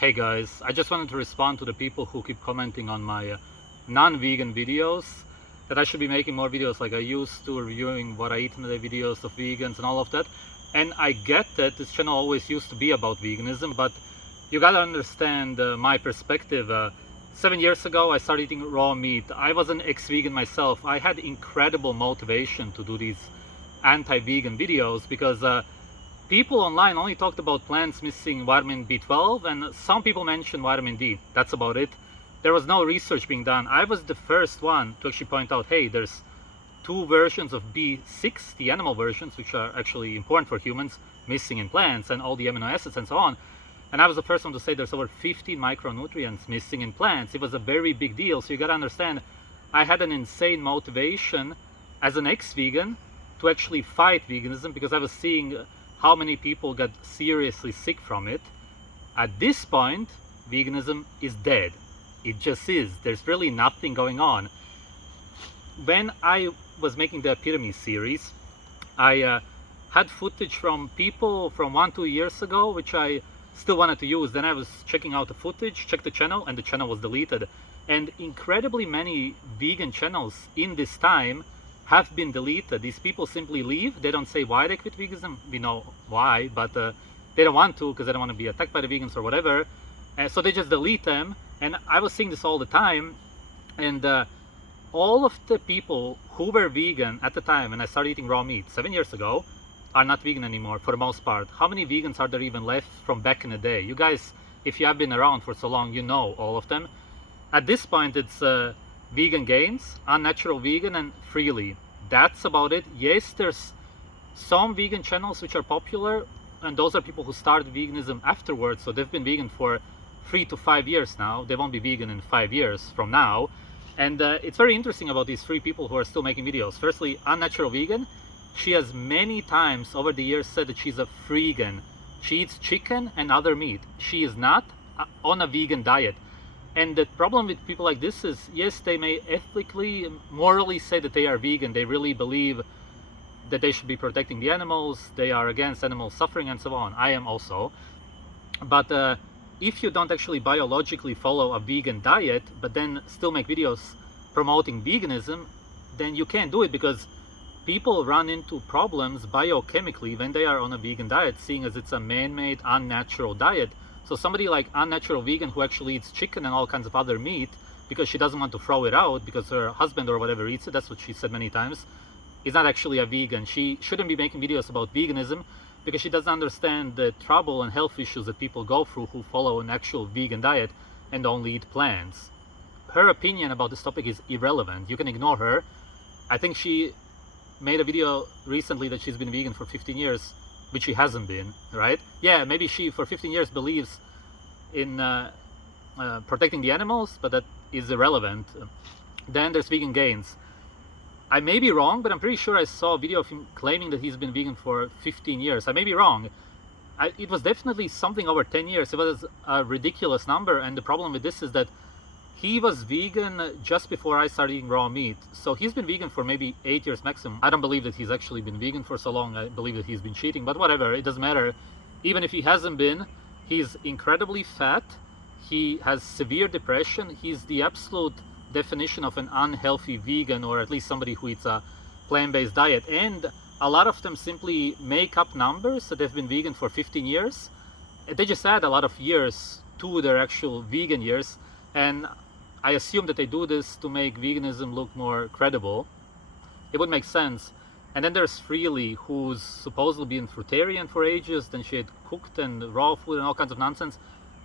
Hey guys, I just wanted to respond to the people who keep commenting on my non-vegan videos, that I should be making more videos like I used to, reviewing what I eat in the videos of vegans and all of that. And I get that this channel always used to be about veganism, but you gotta understand my perspective. 7 years ago I started eating raw meat. I was an ex-vegan myself. I had incredible motivation to do these anti-vegan videos because people online only talked about plants missing vitamin B12, and some people mentioned vitamin D. That's about it. There was no research being done. I was the first one to actually point out, hey, there's two versions of B6, the animal versions, which are actually important for humans, missing in plants, and all the amino acids and so on. And I was the first one to say there's over 15 micronutrients missing in plants. It was a very big deal. So you gotta understand, I had an insane motivation as an ex-vegan to actually fight veganism, because I was seeing how many people got seriously sick from it. At this point, veganism is dead. It just is. There's really nothing going on. When I was making the Epitome series, I had footage from people from 1-2 years ago, which I still wanted to use. Then I was checking out the footage, checked the channel, and the channel was deleted. And incredibly many vegan channels in this time have been deleted. These people simply leave. They don't say why they quit veganism. We know why, but they don't want to, because they don't want to be attacked by the vegans or whatever. So they just delete them. And I was seeing this all the time. And all of the people who were vegan at the time when I started eating raw meat 7 years ago are not vegan anymore for the most part. How many vegans are there even left from back in the day? You guys, if you have been around for so long, you know all of them. At this point, it's Vegan Gains, Unnatural Vegan, and Freely. That's about it. Yes, there's some vegan channels which are popular, and those are people who started veganism afterwards, so they've been vegan for 3 to 5 years now. They won't be vegan in 5 years from now. And it's very interesting about these 3 people who are still making videos. Firstly, Unnatural Vegan. She has many times over the years said that she's a freegan. She eats chicken and other meat. She is not on a vegan diet. And the problem with people like this is, yes, they may ethically, morally say that they are vegan. They really believe that they should be protecting the animals. They are against animal suffering and so on. I am also. But if you don't actually biologically follow a vegan diet, but then still make videos promoting veganism, then you can't do it, because people run into problems biochemically when they are on a vegan diet, seeing as it's a man-made, unnatural diet. So somebody like Unnatural Vegan, who actually eats chicken and all kinds of other meat because she doesn't want to throw it out because her husband or whatever eats it, that's what she said many times, is not actually a vegan. She shouldn't be making videos about veganism because she doesn't understand the trouble and health issues that people go through who follow an actual vegan diet and only eat plants. Her opinion about this topic is irrelevant. You can ignore her. I think she made a video recently that she's been vegan for 15 years, which she hasn't been, right? Yeah, maybe she for 15 years believes in protecting the animals, but that is irrelevant. Then there's Vegan Gains. I may be wrong, but I'm pretty sure I saw a video of him claiming that he's been vegan for 15 years. I may be wrong. It was definitely something over 10 years. It was a ridiculous number, and the problem with this is that he was vegan just before I started eating raw meat. So he's been vegan for maybe 8 years maximum. I don't believe that he's actually been vegan for so long. I believe that he's been cheating, but whatever, it doesn't matter. Even if he hasn't been, he's incredibly fat. He has severe depression. He's the absolute definition of an unhealthy vegan, or at least somebody who eats a plant-based diet. And a lot of them simply make up numbers that they've been vegan for 15 years. They just add a lot of years to their actual vegan years. And I assume that they do this to make veganism look more credible. It would make sense. And then there's Freely, who's supposedly been fruitarian for ages, then she had cooked and raw food and all kinds of nonsense.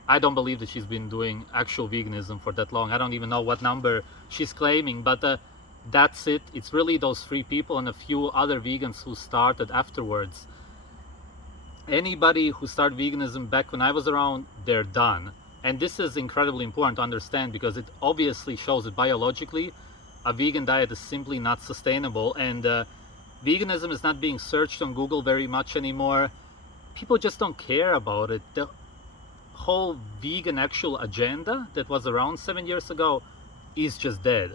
I don't believe that she's been doing actual veganism for that long. I don't even know what number she's claiming, but that's it. It's really those 3 people and a few other vegans who started afterwards. Anybody who started veganism back when I was around, they're done. And this is incredibly important to understand, because it obviously shows that biologically a vegan diet is simply not sustainable, and veganism is not being searched on Google very much anymore. People just don't care about it. The whole vegan actual agenda that was around 7 years ago is just dead.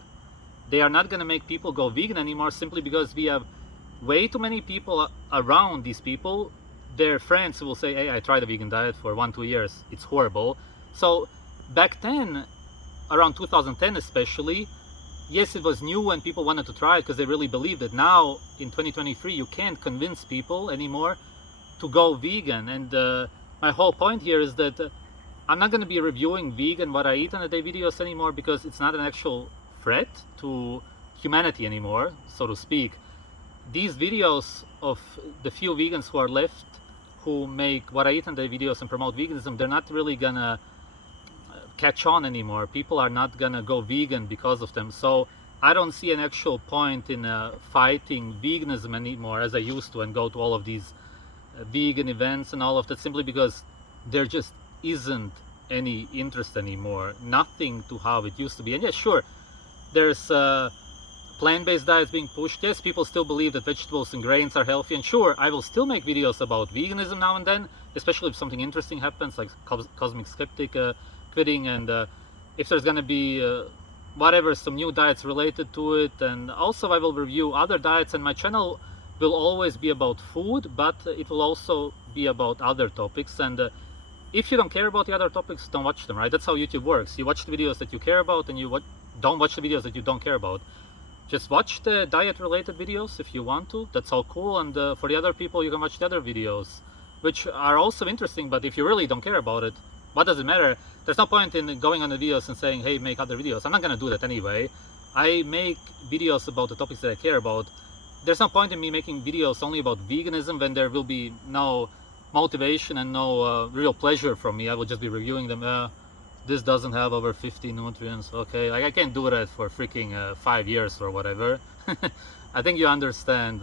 They are not going to make people go vegan anymore simply because we have way too many people around these people. Their friends will say, hey, I tried a vegan diet for 1-2 years. It's horrible. So back then, around 2010 especially, yes, it was new and people wanted to try it because they really believed it. Now in 2023, you can't convince people anymore to go vegan. And my whole point here is that I'm not going to be reviewing vegan what I eat in a day videos anymore, because it's not an actual threat to humanity anymore, so to speak. These videos of the few vegans who are left, who make what I eat in the videos and promote veganism, they're not really gonna catch on anymore. People are not gonna go vegan because of them. So I don't see an actual point in fighting veganism anymore as I used to, and go to all of these vegan events and all of that, simply because there just isn't any interest anymore. Nothing to how it used to be. And yeah, sure, there's plant-based diets being pushed. Yes, people still believe that vegetables and grains are healthy, and sure, I will still make videos about veganism now and then, especially if something interesting happens, like Cosmic Skeptic quitting, and if there's gonna be whatever, some new diets related to it. And also I will review other diets, and my channel will always be about food, but it will also be about other topics. And if you don't care about the other topics, don't watch them, right? That's how YouTube works. You watch the videos that you care about, and you don't watch the videos that you don't care about. Just watch the diet related videos if you want to. That's all cool. And for the other people, you can watch the other videos, which are also interesting. But if you really don't care about it, what does it matter? There's no point in going on the videos and saying, hey, make other videos. I'm not going to do that anyway. I make videos about the topics that I care about. There's no point in me making videos only about veganism when there will be no motivation and no real pleasure from me. I will just be reviewing them. This doesn't have over 50 nutrients. Okay, like I can't do that for freaking 5 years or whatever. I think you understand